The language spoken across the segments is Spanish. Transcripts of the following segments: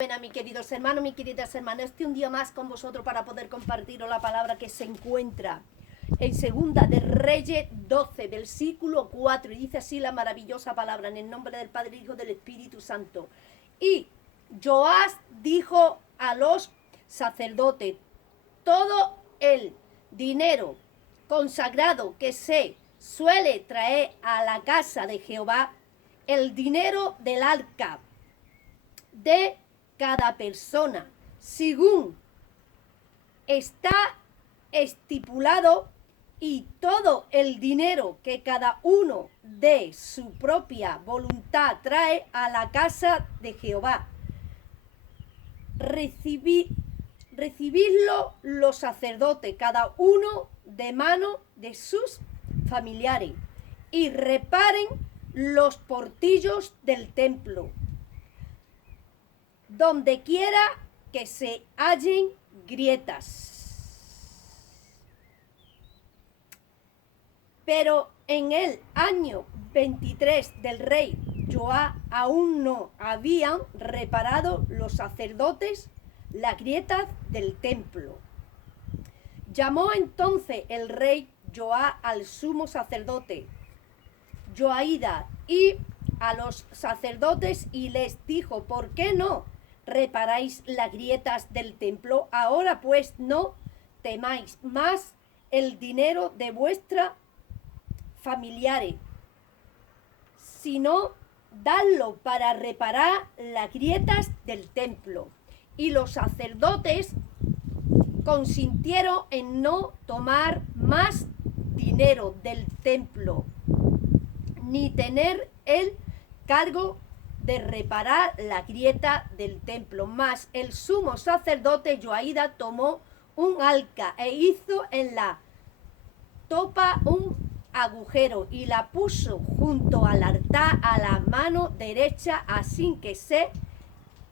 Buenas, mis queridos hermanos, mis queridas hermanas, un día más con vosotros para poder compartiros la palabra que se encuentra en Segunda de Reyes 12, versículo 4, y dice así la maravillosa palabra: en el nombre del Padre, Hijo, del Espíritu Santo. Y Joás dijo a los sacerdotes: todo el dinero consagrado que se suele traer a la casa de Jehová, el dinero del arca de cada persona, según está estipulado, y todo el dinero que cada uno de su propia voluntad trae a la casa de Jehová, recibidlo los sacerdotes, cada uno de mano de sus familiares, y reparen los portillos del templo, donde quiera que se hallen grietas. Pero en el año 23 del rey Joás aún no habían reparado los sacerdotes las grietas del templo. Llamó entonces el rey Joás al sumo sacerdote Joaída y a los sacerdotes, y les dijo: ¿por qué no reparáis las grietas del templo? Ahora pues no temáis más el dinero de vuestra familiares, sino dadlo para reparar las grietas del templo. Y los sacerdotes consintieron en no tomar más dinero del templo, ni tener el cargo de reparar la grieta del templo. Mas el sumo sacerdote Joaída tomó un arca e hizo en la topa un agujero y la puso junto al altar a la mano derecha, así que se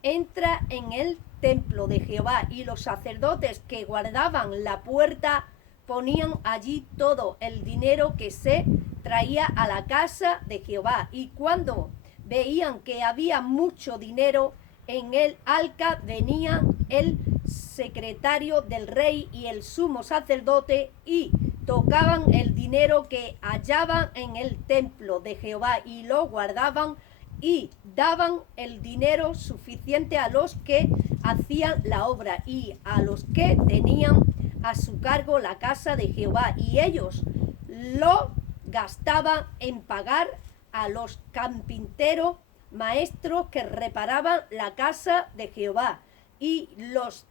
entra en el templo de Jehová. Y los sacerdotes que guardaban la puerta ponían allí todo el dinero que se traía a la casa de Jehová. Y cuando veían que había mucho dinero en el arca, venía el secretario del rey y el sumo sacerdote y tocaban el dinero que hallaban en el templo de Jehová y lo guardaban, y daban el dinero suficiente a los que hacían la obra y a los que tenían a su cargo la casa de Jehová, y ellos lo gastaban en pagar a los carpinteros, maestros que reparaban la casa de Jehová, y los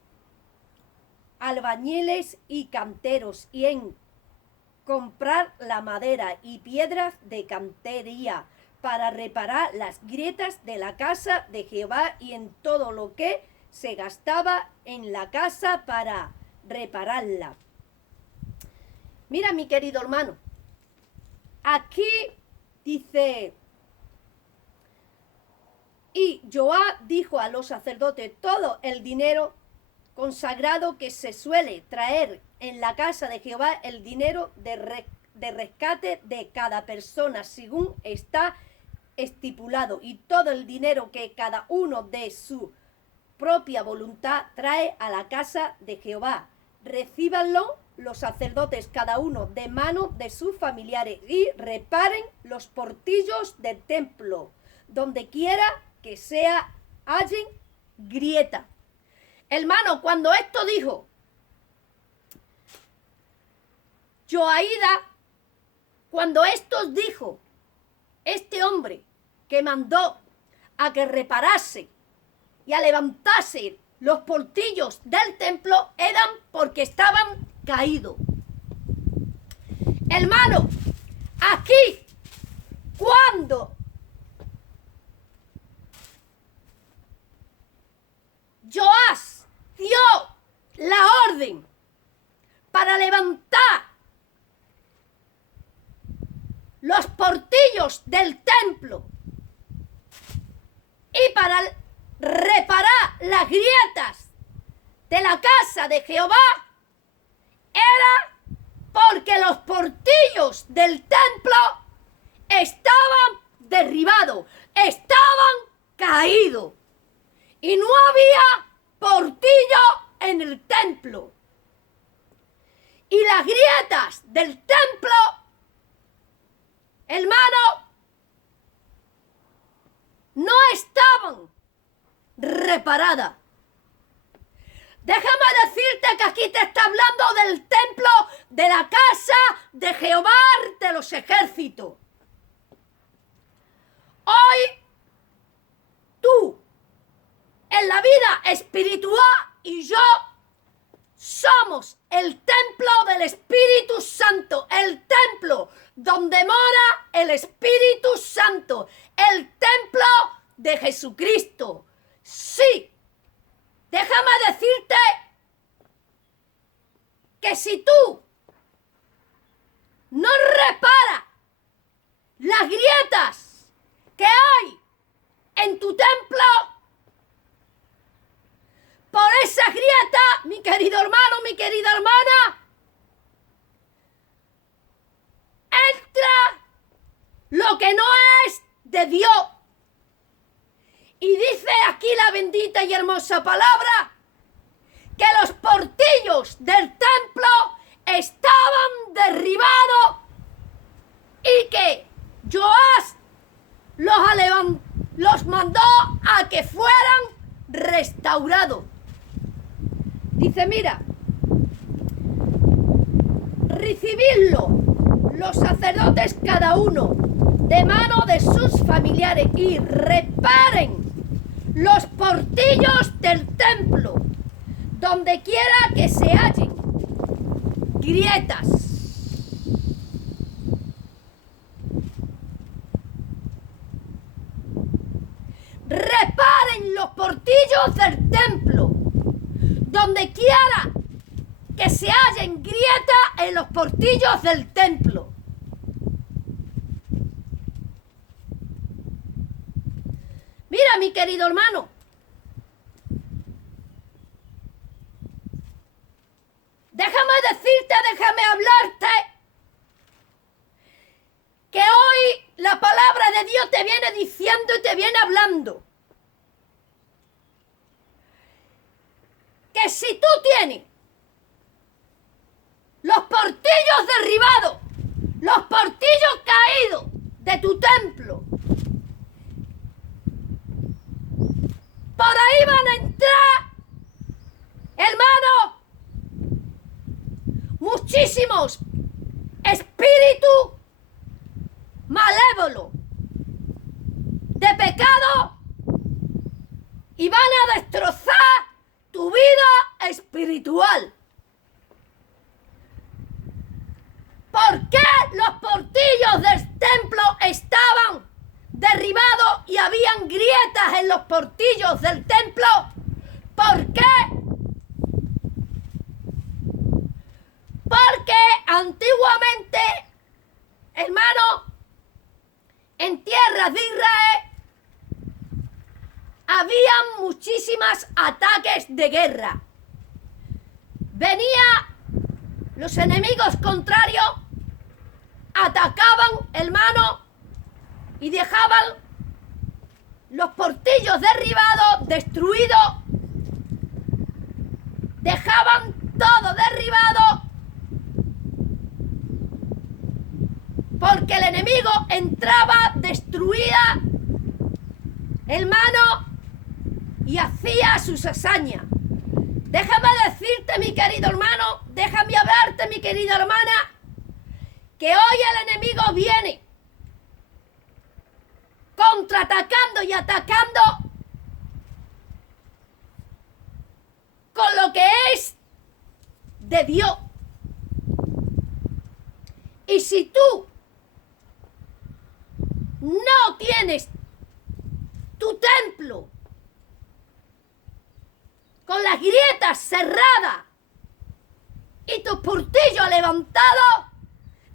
albañiles y canteros, y en comprar la madera y piedras de cantería para reparar las grietas de la casa de Jehová, y en todo lo que se gastaba en la casa para repararla. Mira, mi querido hermano, aquí dice: y Joás dijo a los sacerdotes: todo el dinero consagrado que se suele traer en la casa de Jehová, el dinero de rescate de cada persona, según está estipulado, y todo el dinero que cada uno de su propia voluntad trae a la casa de Jehová, recíbanlo los sacerdotes, cada uno de mano de sus familiares, y reparen los portillos del templo, donde quiera que sea hallen grieta. Hermano, cuando esto dijo Joaída, cuando esto dijo este hombre que mandó a que reparase y a levantase los portillos del templo, eran porque estaban caídos. Hermano, aquí, cuando Joás dio la orden para levantar los portillos del templo y para reparar las grietas de la casa de Jehová, era porque los portillos del templo estaban derribados, estaban caídos. y no había portillo en el templo. Y las grietas del templo, hermano, no estaban reparadas. Déjame decirte que aquí te está hablando del templo de la casa de Jehová de los ejércitos. Hoy, tú, en la vida espiritual y yo, somos el templo del Espíritu Santo, el templo donde mora el Espíritu Santo, el templo de Jesucristo. Sí, déjame decirte que si tú no reparas las grietas que hay en tu templo, por esa grieta, mi querido hermano, mi querida hermana, entra lo que no es de Dios. Y dice aquí la bendita y hermosa palabra que los portillos del templo estaban derribados y que Joás los mandó a que fueran restaurados. Dice, mira, recibidlo los sacerdotes cada uno de mano de sus familiares y reparen los portillos del templo, donde quiera que se hallen grietas. Reparen los portillos del templo, donde quiera que se hallen grietas en los portillos del templo. Mira, mi querido hermano, déjame decirte, déjame hablarte, que hoy la palabra de Dios te viene diciendo y te viene hablando que si tú tienes los portillos derribados, los portillos caídos de tu templo, por ahí van a entrar, hermano, muchísimos espíritus malévolos de pecado y van a destrozar tu vida espiritual. ¿Por qué los portillos del templo estaban derribados y habían grietas en los portillos del templo? ¿Por qué? Porque antiguamente, hermano, en tierras de Israel habían muchísimos ataques de guerra. Venían los enemigos contrarios, atacaban, hermano, y dejaban los portillos derribados, destruidos, dejaban todo derribado, porque el enemigo entraba, destruía, hermano, y hacía sus hazañas. Déjame decirte, mi querido hermano, déjame hablarte, mi querida hermana, que hoy el enemigo viene contraatacando y atacando con lo que es de Dios. Y si tú no tienes tu templo con las grietas cerradas y tus portillos levantados,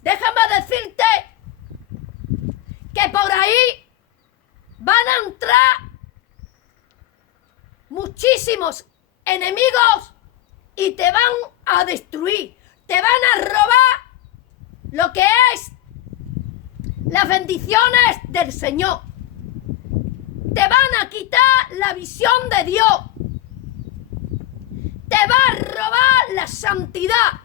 déjame decirte que por ahí van a entrar muchísimos enemigos y te van a destruir, te van a robar lo que es las bendiciones del Señor. te van a quitar la visión de Dios, te va a robar la santidad.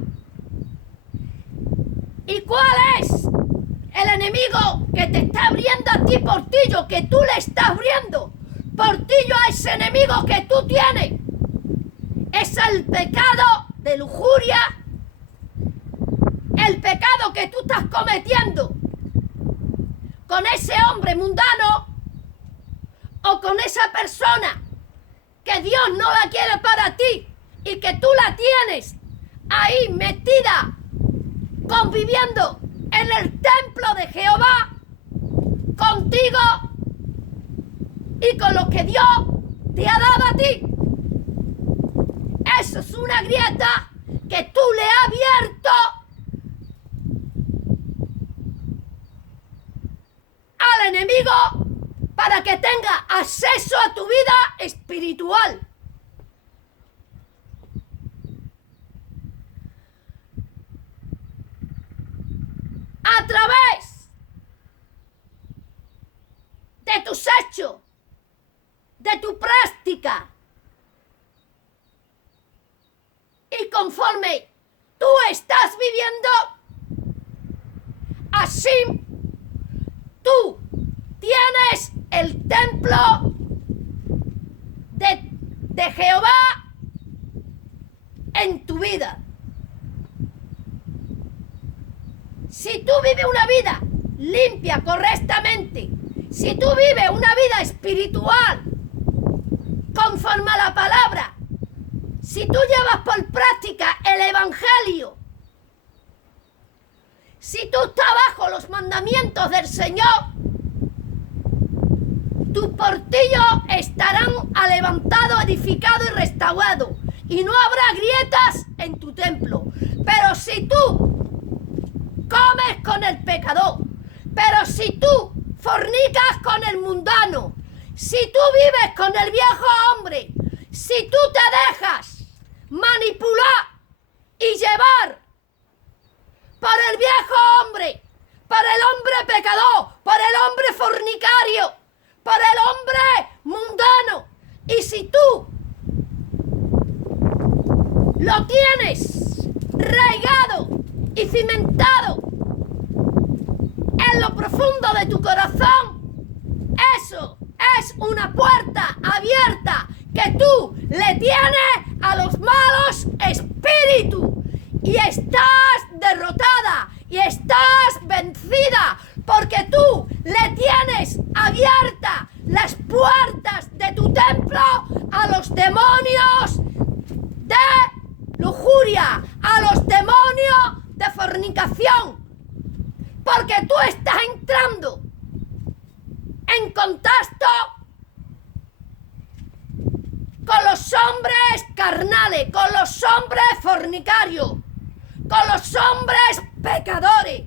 ¿Y cuál es el enemigo que te está abriendo a ti portillo, que tú le estás abriendo portillo a ese enemigo que tú tienes? Es el pecado de lujuria, el pecado que tú estás cometiendo con ese hombre mundano o con esa persona que Dios no la quiere para ti y que tú la tienes ahí metida, conviviendo en el templo de Jehová contigo y con lo que Dios te ha dado a ti. Eso es una grieta que tú le has abierto al enemigo para que tenga acceso a tu vida espiritual. A través de tus hechos, de tu práctica, y conforme tú estás viviendo, así tú tienes el templo de Jehová en tu vida. Si tú vives una vida limpia, correctamente, si tú vives una vida espiritual conforme a la palabra, si tú llevas por práctica el evangelio, si tú estás bajo los mandamientos del Señor, tus portillos estarán levantados, edificados y restaurados, y no habrá grietas en tu templo. Pero si tú comes con el pecador, pero si tú fornicas con el mundano, si tú vives con el viejo hombre, si tú te dejas manipular y llevar por el viejo hombre, por el hombre pecador, por el hombre fornicario, por el hombre mundano, y si tú lo tienes arraigado y cimentado en lo profundo de tu corazón, eso es una puerta abierta que tú le tienes a los malos espíritus, y estás derrotada y estás vencida porque tú le tienes abiertas las puertas de tu templo a los demonios de lujuria, a los demonios de fornicación, porque tú estás entrando en contacto con los hombres carnales, con los hombres fornicarios, con los hombres pecadores,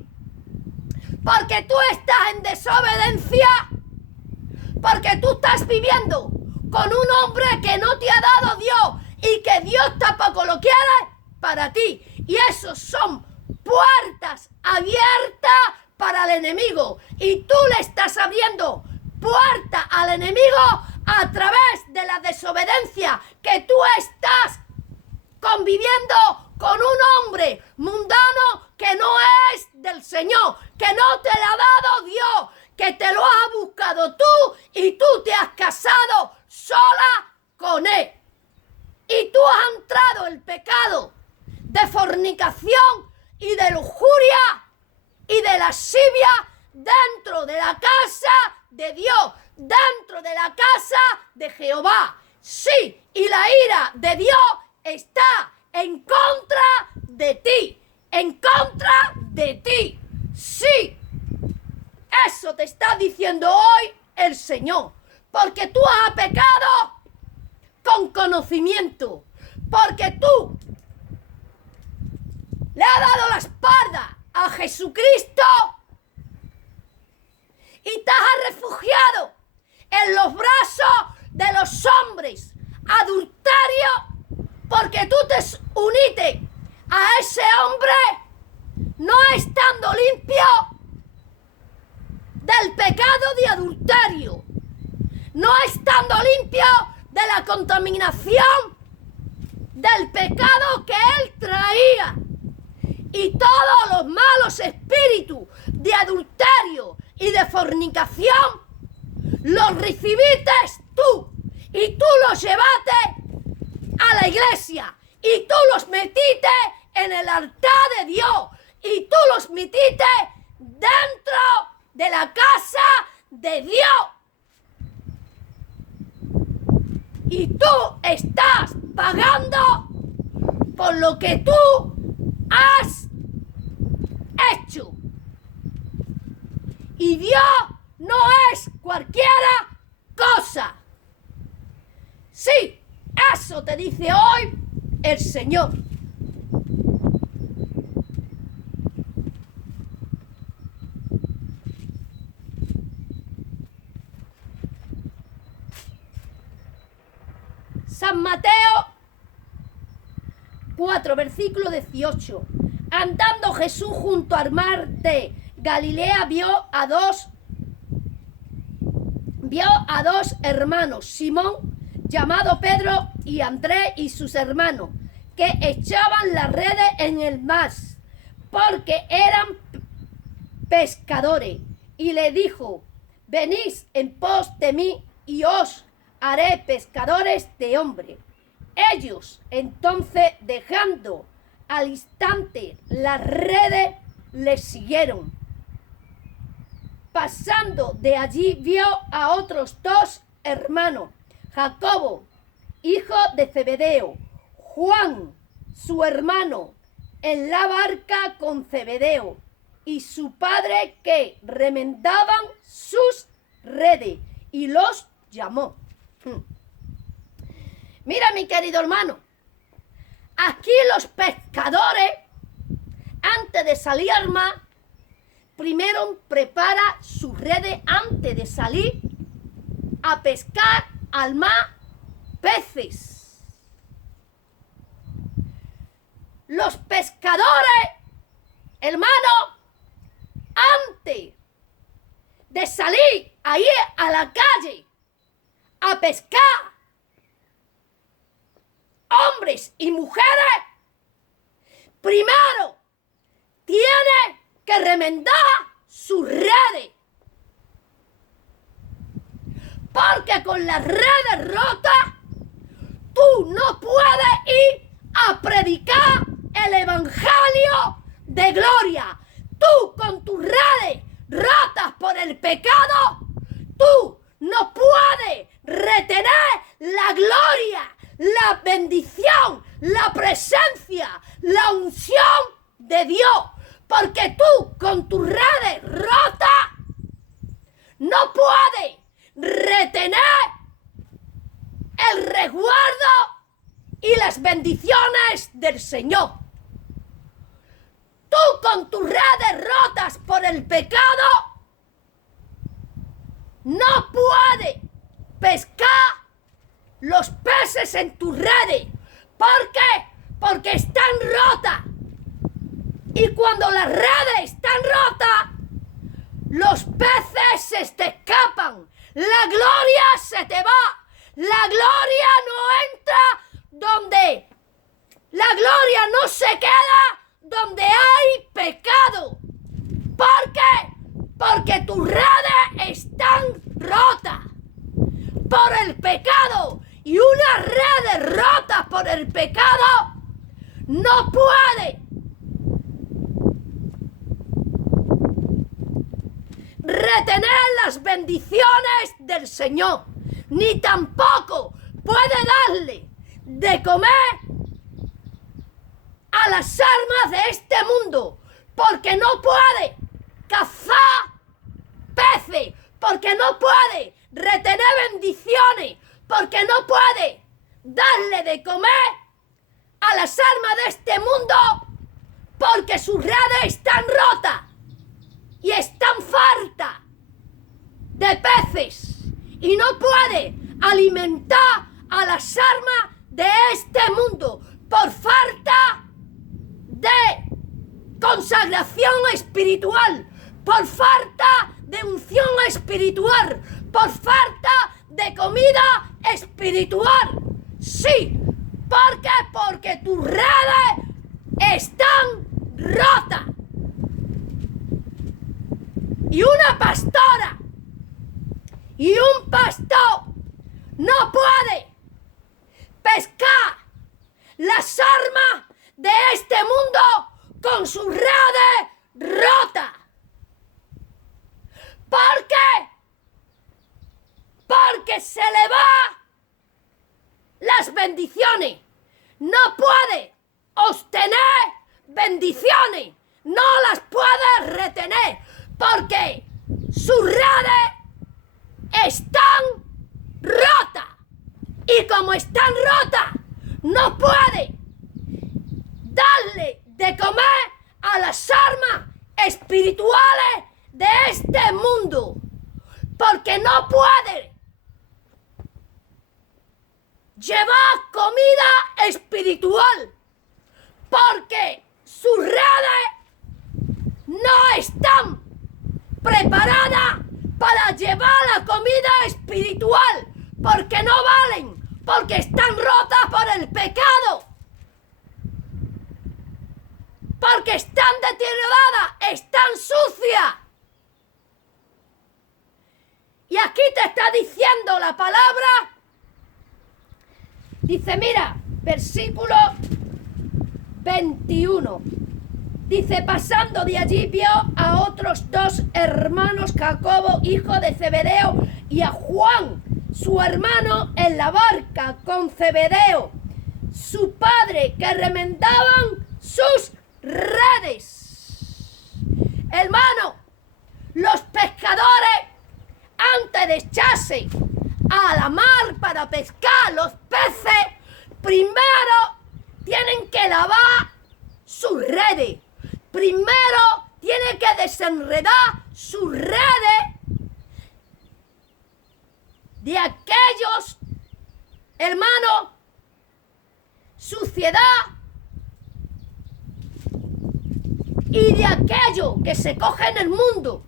porque tú estás en desobediencia, porque tú estás viviendo con un hombre que no te ha dado Dios y que Dios tampoco lo quiere para ti, y esos son puertas abiertas para el enemigo, y tú le estás abriendo puerta al enemigo a través de la desobediencia que tú estás conviviendo con un hombre mundano que no es del Señor, que no te lo ha dado Dios, que te lo has buscado tú y tú te has casado sola con él. Y tú has entrado en el pecado de fornicación y de lujuria y de lascivia dentro de la casa de Dios, dentro de la casa de Jehová. Sí, y la ira de Dios está en contra de ti, en contra de ti. Sí, eso te está diciendo hoy el Señor, porque tú has pecado con conocimiento, porque tú le has dado la espalda a Jesucristo y te has refugiado en los brazos de los hombres adulterios, porque tú te uniste a ese hombre no estando limpio del pecado de adulterio, no estando limpio de la contaminación del pecado que él traía. Y todos los malos espíritus de adulterio y de fornicación los recibiste tú. Y tú los llevaste a la iglesia. Y tú los metiste en el altar de Dios. Y tú los metiste dentro de la casa de Dios. Y tú estás pagando por lo que tú has hecho. Y Dios no es cualquiera cosa. Sí, eso te dice hoy el Señor. San Mateo 4, versículo 18. Andando Jesús junto al mar de Galilea, vio a dos hermanos, Simón, llamado Pedro, y Andrés y sus hermanos, que echaban las redes en el mar, porque eran pescadores. Y le dijo: venid en pos de mí, y os haré pescadores de hombres. Ellos, entonces, dejando al instante las redes, les siguieron. Pasando de allí, vio a otros dos hermanos, Jacobo, hijo de Zebedeo, Juan, su hermano, en la barca con Zebedeo, y su padre, que remendaban sus redes, y los llamó. Mira, mi querido hermano, aquí los pescadores, antes de salir al mar, primero prepara sus redes antes de salir a pescar al mar peces. Los pescadores, hermano, antes de salir ahí a la calle a pescar, hombres y mujeres, primero tiene que remendar sus redes. Porque con las redes rotas, tú no puedes ir a predicar el evangelio de gloria. Tú con tus redes rotas por el pecado, tú no puedes retener la gloria, la bendición, la presencia, la unción de Dios. Porque tú con tus redes rotas no puedes retener el resguardo y las bendiciones del Señor. Tú con tus redes rotas por el pecado no puedes pescar los peces en tus redes. ¿Por qué? Porque están rotas. Y cuando las redes están rotas, los peces se te escapan. La gloria se te va. La gloria no entra donde. La gloria no se queda donde hay pecado. ¿Por qué? Porque tus redes están rotas por el pecado. Y unas redes rotas por el pecado no puede retener las bendiciones del Señor, ni tampoco puede darle de comer a las almas de este mundo, porque no puede cazar peces, porque no puede retener bendiciones, porque no puede darle de comer a las almas de este mundo, porque sus redes están rotas y están fartas de peces, y no puede alimentar a las almas de este mundo por falta de consagración espiritual, por falta de unción espiritual, por falta de comida espiritual. Sí, ¿por qué? Porque tus redes están rotas. Y una pastora y un pastor no puede pescar las armas de este mundo con sus redes rotas. ¿Por qué? Porque se le va las bendiciones. No puede obtener bendiciones. No las puede retener. Porque sus redes están rotas. Y como están rotas, no puede darle de comer a las armas espirituales de este mundo. Porque no puede llevar comida espiritual. Porque sus redes no están preparadas para llevar la comida espiritual. Porque no valen. Porque están rotas por el pecado. Porque están deterioradas, están sucias. Y aquí te está diciendo la palabra. Dice, mira, versículo 21. Dice, pasando de allí vio a otros dos hermanos, Jacobo, hijo de Zebedeo, y a Juan, su hermano, en la barca con Zebedeo, su padre, que remendaban sus redes. Hermano, los pescadores, antes de echarse a la mar para pescar los peces, primero tienen que lavar sus redes. Primero tienen que desenredar sus redes de aquellos, hermanos, suciedad y de aquello que se coge en el mundo.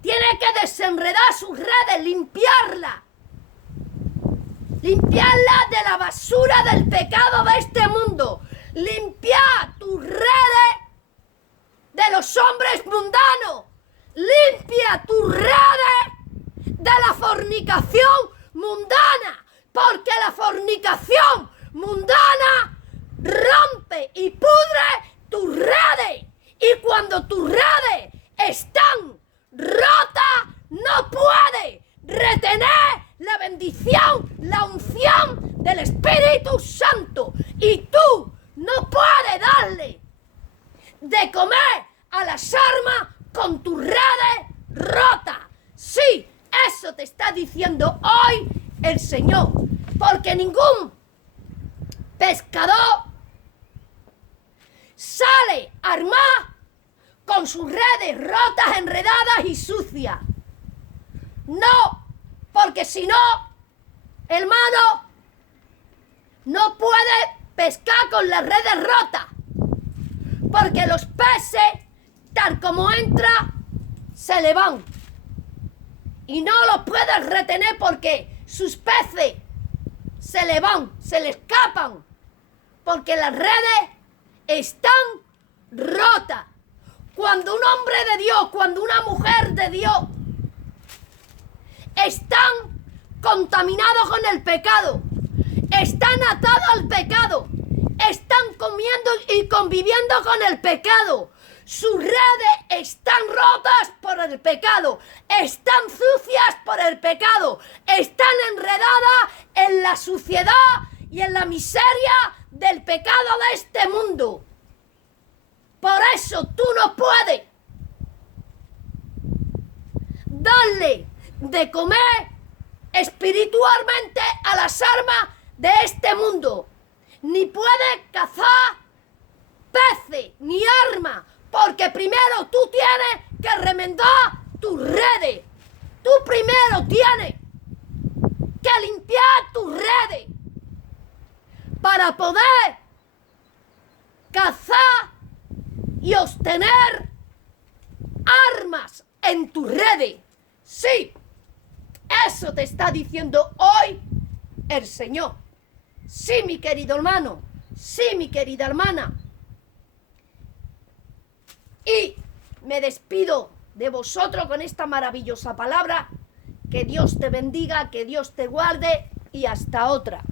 Tiene que desenredar sus redes, limpiarla de la basura del pecado de este mundo. Limpiar tus redes de los hombres mundanos. Limpia tus redes de la fornicación mundana, porque la fornicación mundana rompe y pudre tus redes. Y cuando tus redes están rotas, no puede retener la bendición, la unción del Espíritu Santo. Y tú no puedes darle de comer a las armas con tus redes rotas. Sí, eso te está diciendo hoy el Señor. Porque ningún pescador sale armado con sus redes rotas, enredadas y sucias. No, porque si no, hermano, no puede pescar con las redes rotas. Porque los peces, tal como entra, se le van. Y no los puedes retener porque sus peces se le van, se le escapan. Porque las redes están rotas. Cuando un hombre de Dios, cuando una mujer de Dios están contaminados con el pecado, están atados al pecado, están comiendo y conviviendo con el pecado, sus redes están rotas por el pecado, están sucias por el pecado, están enredadas en la suciedad y en la miseria del pecado de este mundo. Por eso tú no puedes darle de comer espiritualmente a las armas de este mundo. Ni puedes cazar peces ni armas, porque primero tú tienes que remendar tus redes. Tú primero tienes que limpiar tus redes para poder cazar y obtener armas en tus redes. Sí, Eso te está diciendo hoy el Señor. Sí, mi querido hermano, sí, mi querida hermana. Y me despido de vosotros con esta maravillosa palabra. Que Dios te bendiga, que Dios te guarde y hasta otra.